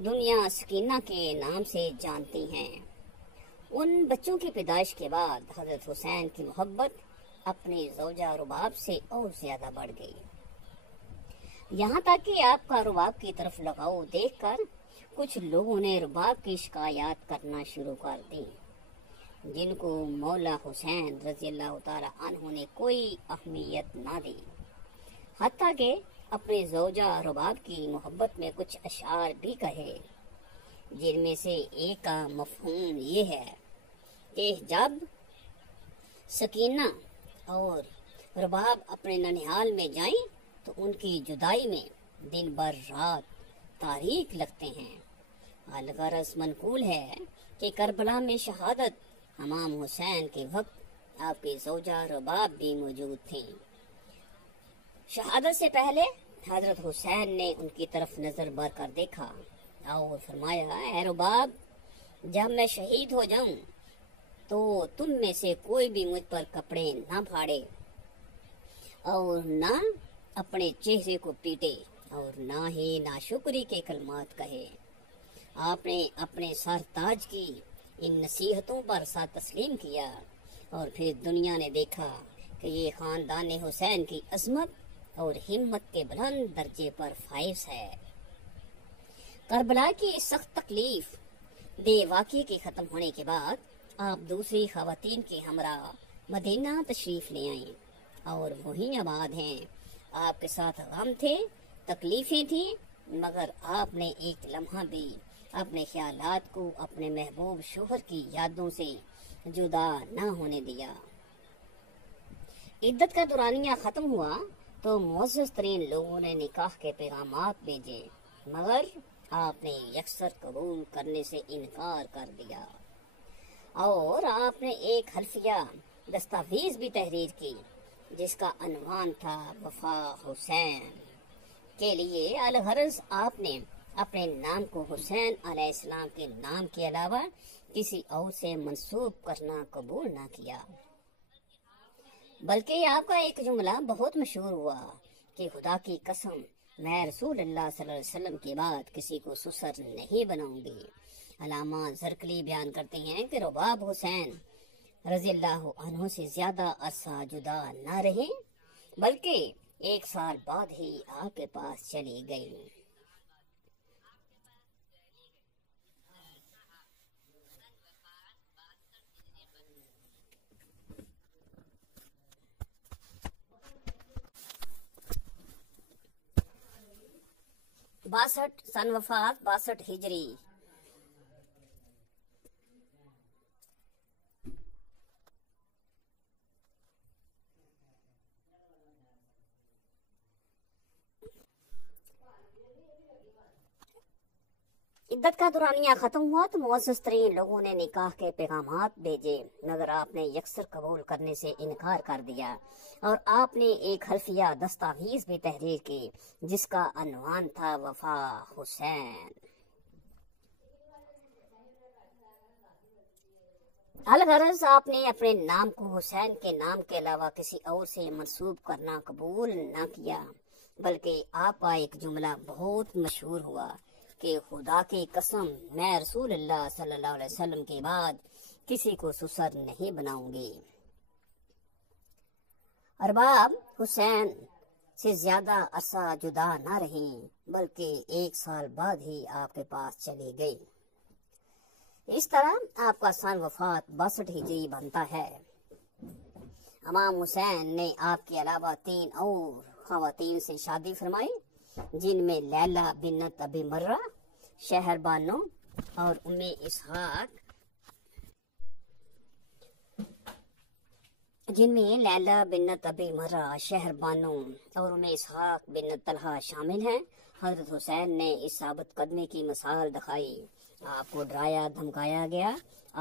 دنیا سکینہ کے نام سے جانتی ہیں۔ ان بچوں کی پیدائش کے بعد حضرت حسین کی محبت اپنی زوجہ رباب سے اور زیادہ بڑھ گئی، یہاں تک کہ آپ کا رباب کی طرف لگاؤ دیکھ کر کچھ لوگوں نے رباب کی شکایات کرنا شروع کر دی، جن کو مولا حسین رضی اللہ تعالی عنہ نے کوئی اہمیت نہ دی، حتیٰ کہ اپنے زوجہ رباب کی محبت میں کچھ اشعار بھی کہے، جن میں سے ایک کا مفہوم یہ ہے کہ جب سکینہ اور رباب اپنے ننھیال میں جائیں تو ان کی جدائی میں دن بھر رات تاریک لگتے ہیں۔ الغرض منقول ہے کہ کربلا میں شہادت امام حسین کے وقت آپ کی زوجہ رباب بھی موجود تھیں۔ شہادت سے پہلے حضرت حسین نے ان کی طرف نظر بر کر دیکھا اور فرمایا، اے رباب، جب میں شہید ہو جاؤں تو تم میں سے کوئی بھی مجھ پر کپڑے نہ پھاڑے اور نہ اپنے چہرے کو پیٹے اور نہ ہی ناشکری کے کلمات کہے۔ آپ نے اپنے سر تاج کی ان نصیحتوں پر سر تسلیم کیا اور پھر دنیا نے دیکھا کہ یہ خاندان حسین کی عظمت اور ہمت کے بلند درجے پر فائز ہے۔ کربلا کی سخت تکلیف دہ واقعے کے ختم ہونے کے بعد آپ دوسری خواتین کے ہمراہ مدینہ تشریف لے آئیں اور وہیں آباد ہیں۔ آپ کے ساتھ غم تھے، تکلیفیں تھیں، مگر آپ نے ایک لمحہ بھی اپنے خیالات کو اپنے محبوب شوہر کی یادوں سے جدا نہ ہونے دیا۔ عدت کا دورانیہ ختم ہوا تو معزز ترین لوگوں نے نکاح کے پیغامات بھیجے، مگر آپ نے یکسر قبول کرنے سے انکار کر دیا اور آپ نے ایک حلفیہ دستاویز بھی تحریر کی جس کا عنوان تھا وفا حسین کے لیے۔ الغرض آپ نے اپنے نام کو حسین علیہ السلام کے نام کے علاوہ کسی اور سے منسوب کرنا قبول نہ کیا، بلکہ آپ کا ایک جملہ بہت مشہور ہوا کہ خدا کی قسم میں رسول اللہ صلی اللہ علیہ وسلم کے بعد کسی کو سسر نہیں بناؤں گی۔ علامہ زرکلی بیان کرتے ہیں کہ رباب حسین رضی اللہ عنہ سے زیادہ عرصہ جدا نہ رہے، بلکہ 1 سال بعد ہی آپ کے پاس چلی گئی۔ سن وفات 62 ہجری۔ عدت کا دورانیہ ختم ہوا تو معزز ترین لوگوں نے نکاح کے پیغامات بھیجے، مگر آپ نے یکسر قبول کرنے سے انکار کر دیا اور آپ نے ایک حلفیہ دستاویز بھی تحریر کی جس کا عنوان تھا وفا حسین۔ الغرض آپ نے اپنے نام کو حسین کے نام کے علاوہ کسی اور سے منسوب کرنا قبول نہ کیا، بلکہ آپ کا ایک جملہ بہت مشہور ہوا کہ خدا کی قسم میں رسول اللہ صلی اللہ علیہ وسلم کے بعد کسی کو سسر نہیں بناؤں گی۔ رباب حسین سے زیادہ عرصہ جدا نہ رہیں، بلکہ 1 سال بعد ہی آپ کے پاس چلی گئی۔ اس طرح آپ کا سن وفات 62 ہجری بنتا ہے۔ امام حسین نے آپ کے علاوہ 3 اور خواتین سے شادی فرمائی، جن میں لیلہ بنت ابی مرہ، شہر بانو اور ام اسحاق بنت طلحہ شامل ہیں۔ حضرت حسین نے اس ثابت قدمی کی مثال دکھائی، آپ کو ڈرایا دھمکایا گیا،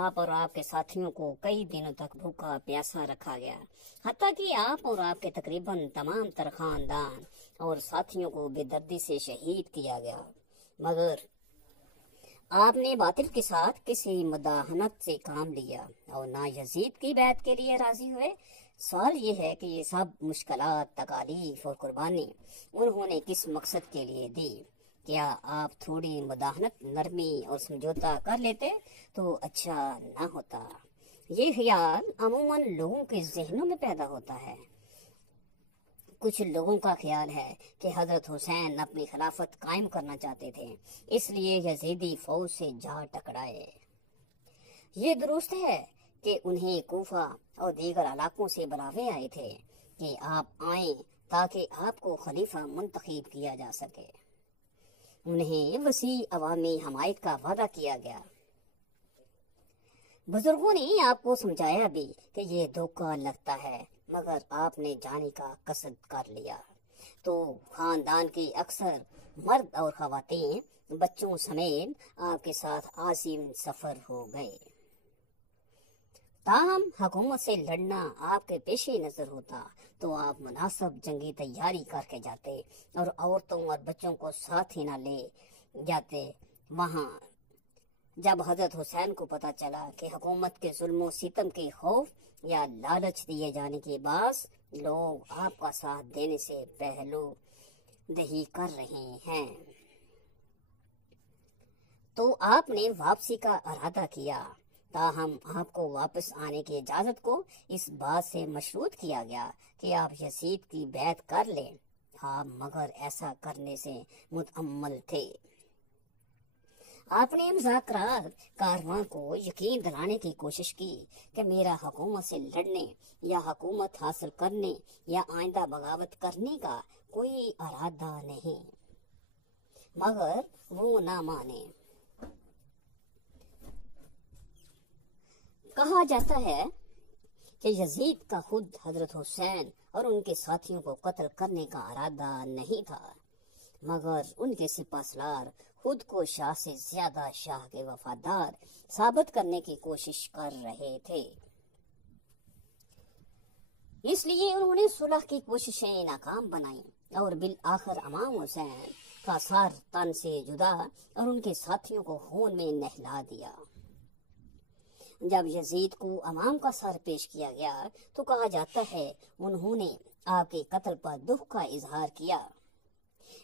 آپ اور آپ کے ساتھیوں کو کئی دنوں تک بھوکا پیاسا رکھا گیا، حتیٰ کہ آپ اور آپ کے تقریباً تمام تر خاندان اور ساتھیوں کو بے دردی سے شہید کیا گیا، مگر آپ نے باطل کے ساتھ کسی مداہنت سے کام لیا اور نہ یزید کی بیعت کے لیے راضی ہوئے۔ سوال یہ ہے کہ یہ سب مشکلات، تکالیف اور قربانی انہوں نے کس مقصد کے لیے دی؟ کیا آپ تھوڑی مداحنت، نرمی اور سمجھوتا کر لیتے تو اچھا نہ ہوتا؟ یہ خیال عموماً لوگوں کے ذہنوں میں پیدا ہوتا ہے۔ کچھ لوگوں کا خیال ہے کہ حضرت حسین اپنی خلافت قائم کرنا چاہتے تھے، اس لیے یزیدی فوج سے جا ٹکرائے۔ یہ درست ہے کہ انہیں کوفہ اور دیگر علاقوں سے بلاوے آئے تھے کہ آپ آئیں تاکہ آپ کو خلیفہ منتخب کیا جا سکے۔ انہیں وسیع عوامی حمایت کا وعدہ کیا گیا۔ بزرگوں نے آپ کو سمجھایا بھی کہ یہ دھوکہ لگتا ہے، مگر آپ نے جانے کا قصد کر لیا تو خاندان کی اکثر مرد اور خواتین بچوں سمیت آپ کے ساتھ عازم سفر ہو گئے۔ تاہم حکومت سے لڑنا آپ کے پیش نظر ہوتا تو آپ مناسب جنگی تیاری کر کے جاتے اور عورتوں اور بچوں کو ساتھ ہی نہ لے جاتے وہاں۔ جب حضرت حسین کو پتہ چلا کہ حکومت کے ظلم و ستم کے خوف یا لالچ دیے جانے کے باعث لوگ آپ کا ساتھ دینے سے پہلو دہی کر رہے ہیں، تو آپ نے واپسی کا ارادہ کیا۔ تاہم آپ کو واپس آنے کی اجازت کو اس بات سے مشروط کیا گیا کہ آپ یزید کی بیعت کر لیں۔ آپ مگر ایسا کرنے سے متعمل تھے۔ آپ نے مذاکرات کارواں کو یقین دلانے کی کوشش کی کہ میرا حکومت سے لڑنے یا حکومت حاصل کرنے یا آئندہ بغاوت کرنے کا کوئی ارادہ نہیں، مگر وہ نہ مانے۔ کہا جاتا ہے کہ یزید کا خود حضرت حسین اور ان کے ساتھیوں کو قتل کرنے کا ارادہ نہیں تھا، مگر ان کے سپہ سالار خود کو شاہ سے زیادہ شاہ کے وفادار ثابت کرنے کی کوشش کر رہے تھے۔ اس لیے انہوں نے صلح کی کوششیں ناکام بنائیں اور بالآخر امام حسین کا سر تن سے جدا اور ان کے ساتھیوں کو خون میں نہلا دیا۔ جب یزید کو امام کا سر پیش کیا گیا تو کہا جاتا ہے انہوں نے آپ کے قتل پر دکھ کا اظہار کیا،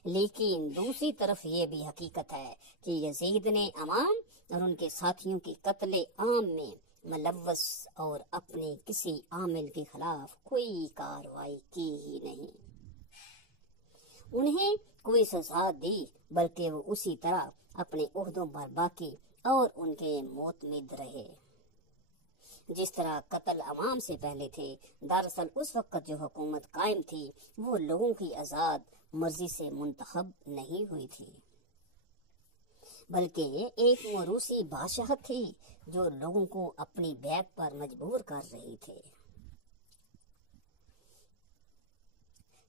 لیکن دوسری طرف یہ بھی حقیقت ہے کہ یزید نے امام اور ان کے ساتھیوں کی قتل عام میں ملوث اور اپنے کسی عامل کے خلاف کوئی کارروائی کی ہی نہیں، انہیں کوئی سزا دی، بلکہ وہ اسی طرح اپنے عہدوں پر باقی اور ان کے معتمد رہے جس طرح قتل عوام سے پہلے تھے۔ دراصل اس وقت جو حکومت قائم تھی وہ لوگوں کی آزاد مرضی سے منتخب نہیں ہوئی تھی، بلکہ ایک موروثی بادشاہت تھی جو لوگوں کو اپنی بیعت پر مجبور کر رہی تھے۔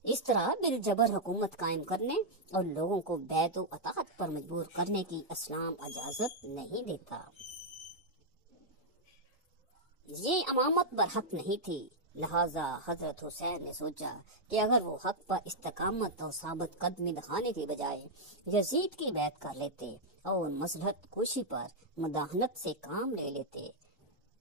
اس طرح بالجبر حکومت قائم کرنے اور لوگوں کو بیعت و اطاعت پر مجبور کرنے کی اسلام اجازت نہیں دیتا۔ یہ امامت برحق نہیں تھی، لہذا حضرت حسین نے سوچا کہ اگر وہ حق پر استقامت اور ثابت قدمی دکھانے کے بجائے یزید کی بیعت کر لیتے اور مصلحت کوشی پر مداحنت سے کام لے لیتے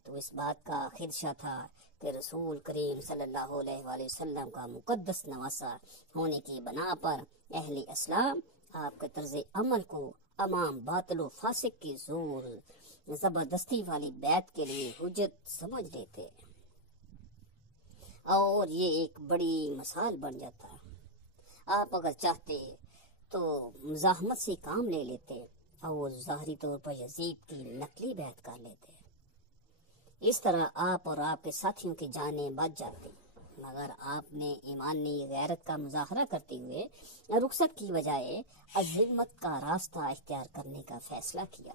تو اس بات کا خدشہ تھا کہ رسول کریم صلی اللہ علیہ وآلہ وسلم کا مقدس نواسا ہونے کی بنا پر اہل اسلام آپ کے طرز عمل کو امام باطل و فاسق کی زور زبردستی والی بیعت کے لیے حجت سمجھ لیتے اور یہ ایک بڑی مثال بن جاتا۔ آپ اگر چاہتے تو مزاحمت سے کام لے لیتے اور ظاہری طور پر یزید کی نقلی بیعت کر لیتے، اس طرح آپ اور آپ کے ساتھیوں کی جانیں بچ جاتی، مگر آپ نے ایمانی غیرت کا مظاہرہ کرتے ہوئے رخصت کی بجائے عزیمت کا راستہ اختیار کرنے کا فیصلہ کیا۔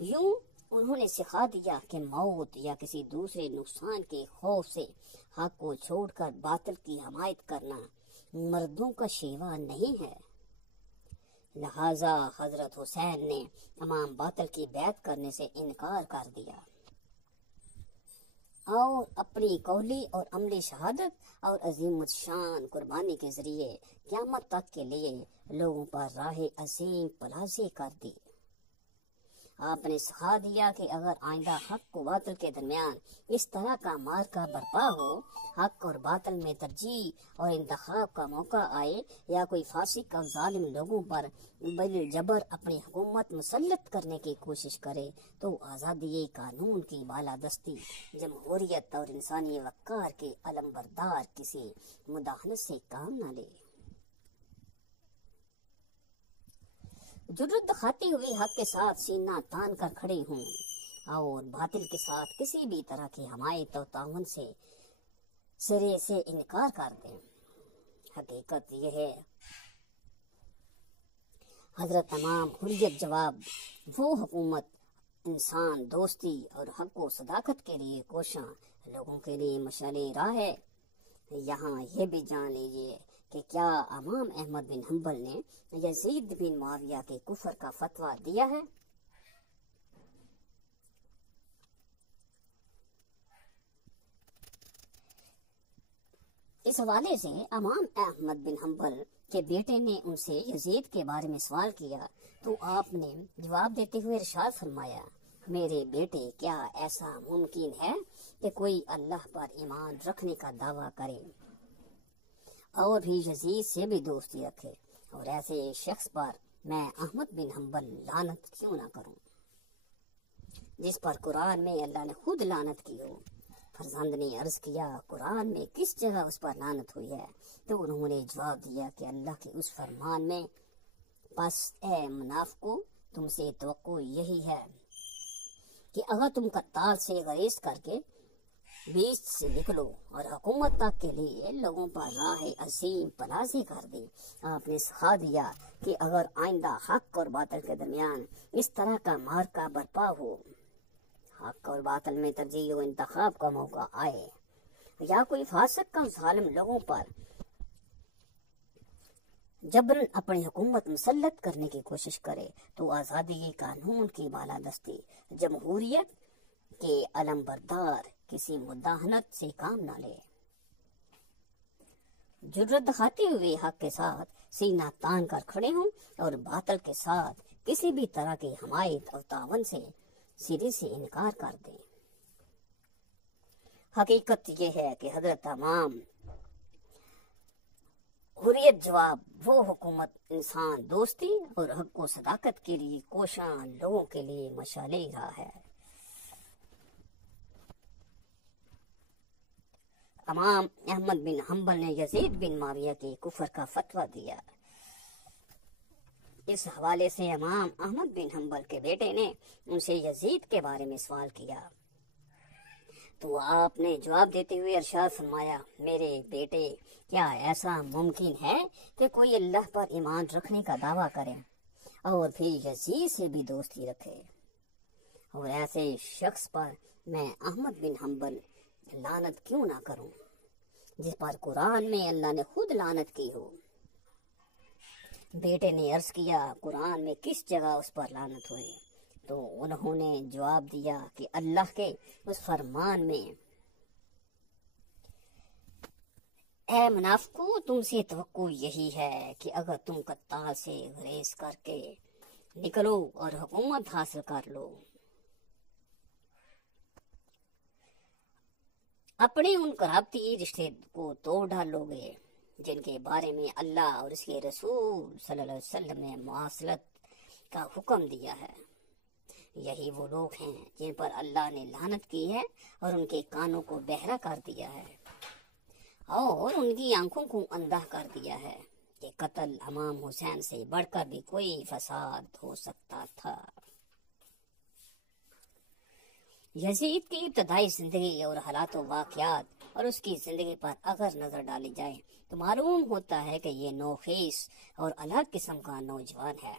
یوں انہوں نے سکھا دیا کہ موت یا کسی دوسرے نقصان کے خوف سے حق کو چھوڑ کر باطل کی حمایت کرنا مردوں کا شیوا نہیں ہے۔ لہذا حضرت حسین نے امام باطل کی بیعت کرنے سے انکار کر دیا اور اپنی قولی اور عملی شہادت اور عظیمت شان قربانی کے ذریعے قیامت تک کے لیے لوگوں پر راہ عظیم پلازی کر دی۔ آپ نے سکھا دیا کہ اگر آئندہ حق و باطل کے درمیان اس طرح کا مارکا برپا ہو، حق اور باطل میں ترجیح اور انتخاب کا موقع آئے، یا کوئی فاسق اور ظالم لوگوں پر بالجبر اپنی حکومت مسلط کرنے کی کوشش کرے، تو آزادی قانون کی بالادستی، جمہوریت اور انسانی وقار کے علم بردار کسی مداحنت سے کام نہ لے۔ جرأت دکھاتی ہوئی حق کے ساتھ سینہ تان کر کھڑے ہوں اور باطل کے ساتھ کسی بھی طرح کی حمایت اور تعاون سے سرے سے انکار کر دیں۔ حقیقت یہ ہے حضرت امام حریت جواب وہ حکومت انسان دوستی اور حق و صداقت کے لیے کوشاں لوگوں کے لیے مشعل راہ ہے۔ یہاں یہ بھی جان لیجیے کہ کیا امام احمد بن حنبل نے یزید بن معاویہ کے کفر کا فتویٰ دیا ہے؟ اس حوالے سے امام احمد بن حنبل کے بیٹے نے ان سے یزید کے بارے میں سوال کیا تو آپ نے جواب دیتے ہوئے ارشاد فرمایا، میرے بیٹے، کیا ایسا ممکن ہے کہ کوئی اللہ پر ایمان رکھنے کا دعویٰ کرے اور بھی یزید سے بھی دوستی رکھے، اور ایسے شخص پر میں احمد بن حنبل لعنت کیوں نہ کروں، جس پر قرآن میں اللہ نے خود لعنت کی ہو؟ فرزند نے عرض کیا، قرآن میں کس جگہ اس پر لعنت ہوئی ہے؟ تو انہوں نے جواب دیا کہ اللہ کے اس فرمان میں، پس اے منافقو، تم سے توقع یہی ہے کہ اگر تم قتال سے گریز کر کے بیچ سے نکلو اور حکومت تک کے لیے لوگوں پر راہ عظیم پلازی کر دی۔ آپ نے سکھا دیا کہ اگر آئندہ حق اور باطل کے درمیان اس طرح کا مارکا برپا ہو، حق اور باطل میں ترجیح و انتخاب کا موقع آئے، یا کوئی فاسق کا ظالم لوگوں پر جبرن اپنی حکومت مسلط کرنے کی کوشش کرے، تو آزادی قانون کی بالادستی، جمہوریت کے علم بردار کسی مداحنت سے کام نہ لے۔ جرأت دکھاتے ہوئے حق کے ساتھ سینہ تان کر کھڑے ہوں اور باطل کے ساتھ کسی بھی طرح کی حمایت اور تعاون سے سرے سے انکار کر دیں۔ حقیقت یہ ہے کہ حضرت امام حریت جواب وہ حکومت انسان دوستی اور حق و صداقت کے لیے کوشاں لوگوں کے لیے مشعل راہ ہے۔ امام احمد بن حنبل نے یزید بن معاویہ کے کفر کا فتویٰ دیا۔ اس حوالے سے امام احمد بن حنبل کے بیٹے نے ان سے یزید کے بارے میں سوال کیا تو آپ نے جواب دیتے ہوئے ارشاد فرمایا، میرے بیٹے، کیا ایسا ممکن ہے کہ کوئی اللہ پر ایمان رکھنے کا دعویٰ کرے اور پھر یزید سے بھی دوستی رکھے، اور ایسے شخص پر میں احمد بن حنبل لعنت کیوں نہ کروں، جس پر قرآن میں اللہ نے خود لعنت کی ہو؟ بیٹے نے عرض کیا، قرآن میں کس جگہ اس پر لعنت ہوئی؟ تو انہوں نے جواب دیا کہ اللہ کے اس فرمان میں، اے منافقو، تم سے توقع یہی ہے کہ اگر تم قتال سے گریز کر کے نکلو اور حکومت حاصل کر لو، اپنے ان قرابتی رشتے کو توڑ ڈالو گے جن کے بارے میں اللہ اور اس کے رسول صلی اللہ علیہ وسلم نے مواصلت کا حکم دیا ہے۔ یہی وہ لوگ ہیں جن پر اللہ نے لعنت کی ہے اور ان کے کانوں کو بہرا کر دیا ہے اور ان کی آنکھوں کو اندھا کر دیا ہے کہ قتل امام حسین سے بڑھ کر بھی کوئی فساد ہو سکتا تھا۔ یزید کی ابتدائی زندگی اور حالات و واقعات اور اس کی زندگی پر اگر نظر ڈالی جائے تو معلوم ہوتا ہے کہ یہ نوخیس اور الگ قسم کا نوجوان ہے۔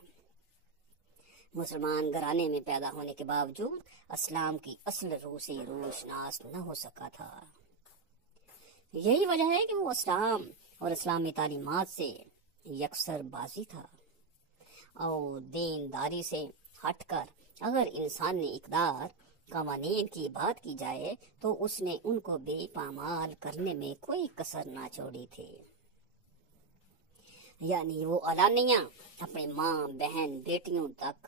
مسلمان گھرانے میں پیدا ہونے کے باوجود اسلام کی اصل روح سے روشناس نہ ہو سکا تھا۔ یہی وجہ ہے کہ وہ اسلام اور اسلامی تعلیمات سے یکسر بازی تھا، اور دینداری سے ہٹ کر اگر انسانی اقدار قوانین کی بات کی جائے تو اس نے ان کو بے پامال کرنے میں کوئی کسر نہ چھوڑی تھی۔ یعنی وہ علانیہ اپنے ماں، بہن، بیٹیوں تک